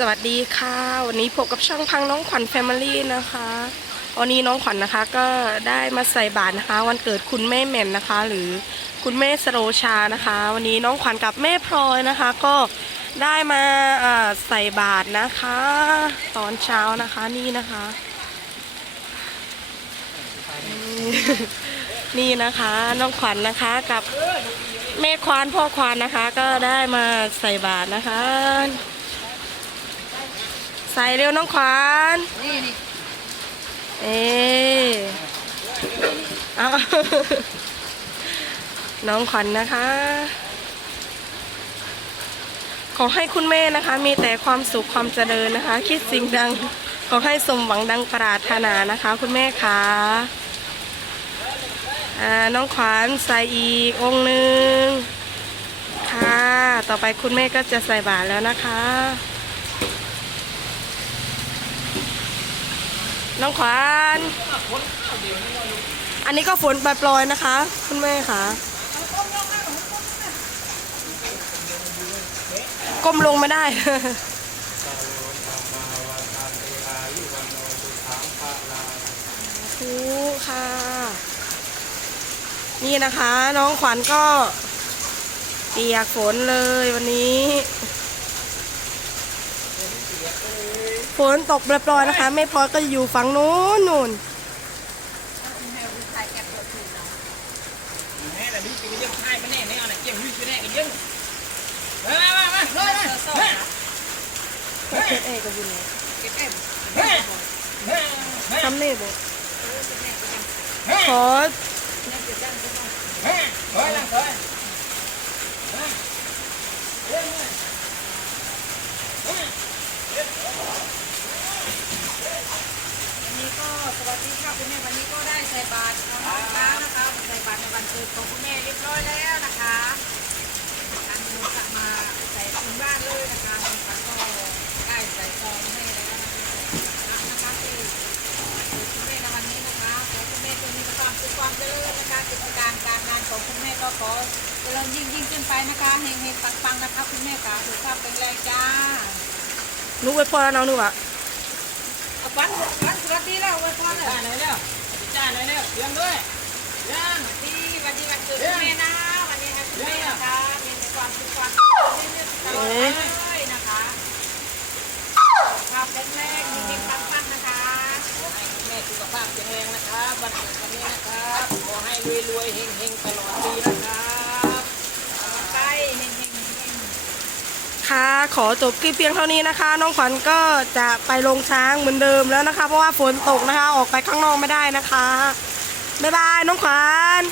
สวัสดีค่ะ วันนี้พบกับช่องพังน้องขวัญแฟมิลี่นะคะ วันนี้น้องขวัญนะคะก็ได้มาใส่บาตรนะคะ วันเกิดคุณแม่แหม่มนะคะ หรือคุณแม่สโรชานะคะ วันนี้น้องขวัญกับแม่พลอยนะคะ ก็ได้มาใส่บาตรนะคะ ตอนเช้านะคะนี่นะคะ นี่นี่นะคะน้องขวัญนะคะกับแม่ควานพ่อควานนะคะ ก็ได้มาใส่บาตรนะคะ ใส่เร็วน้องขวัญนี่นี่เอเอาน้องขวัญนะคะ ขอให้คุณแม่นะคะ มีแต่ความสุขความเจริญนะคะ คิดสิ่งดัง ขอให้สมหวังดังปรารถนานะคะ คุณแม่คะอ่าน้องขวัญใส่อีกองหนึ่งค่ะ ต่อไปคุณแม่ก็จะใส่บาตรแล้วนะคะ น้องขวัญอันนี้ก็ฝนปล่อยๆนะคะ คุณแม่ค่ะ ก้มลงไม่ได้ทูค่ะ นี่นะคะ น้องขวัญก็เปียกฝนเลยวันนี้ ฝนตกปล่อยๆนะคะ แม่พลอยก็อยู่ฝั่งนู้นนู่นแม่ละนี่กินยังให้แน่แน่เอาหน่ะเกี่ยงยืดแน่กันยังมามามามาเลยเฮ้ยเอกบุญเก็บเฮ้ยเฮ้ยเฮ้ยทำเน่ได้ขอ เฮ้ยเฮ้ยลังเฮ้ย วันนี้ก็สวัสดี ค่ะคุณแม่วันนี้ก็ได้ใส่บาตรตอนเช้านะคะใส่บาตรในวันเกิดของคุณแม่เรียบร้อยแล้วนะคะทางมือกลับมาใส่ถุงบ้านเลยนะคะบางครั้งก็ได้ใส่ซองแม่แล้วนะคะนะคะที่คุณแม่ในวันนี้นะคะขอคุณแม่จงมีความสุขความเจริญนะคะกิจการการงานของคุณแม่ก็ขอเจริญยิ่งยิ่งขึ้นไปนะคะเฮงเฮงปังปังนะคะคุณแม่ค่ะสุขภาพแข็งแรงจ้านุกไว้พอแล้วน้องนุกอะเอาวันวันสวัสดีแล้ววันพ่อเลย จ้าไหนเนี่ยจ้าไหนเนี่ยเลี้ยงด้วยยังดีวันดีวันเกิดคุณแม่นะวันนี้ให้คุณแม่นะคะมีแต่ความสุขความเจริญเรื่อยๆตลอดเลยนะคะความแข็งแรงมีเฮงปังปังนะคะให้แม่สุขภาพแข็งแรงนะครับวันเกิดวันนี้นะครับขอให้รวยๆเฮงๆตลอดปีนะครับใกล้เฮงเฮงเฮงค่ะขอจบคลิปเพียงเท่านี้นะคะ น้องขวัญก็จะไปลงช้างเหมือนเดิมแล้วนะคะ เพราะว่าฝนตกนะคะ ออกไปข้างนอกไม่ได้นะคะ บ๊ายบายน้องขวาน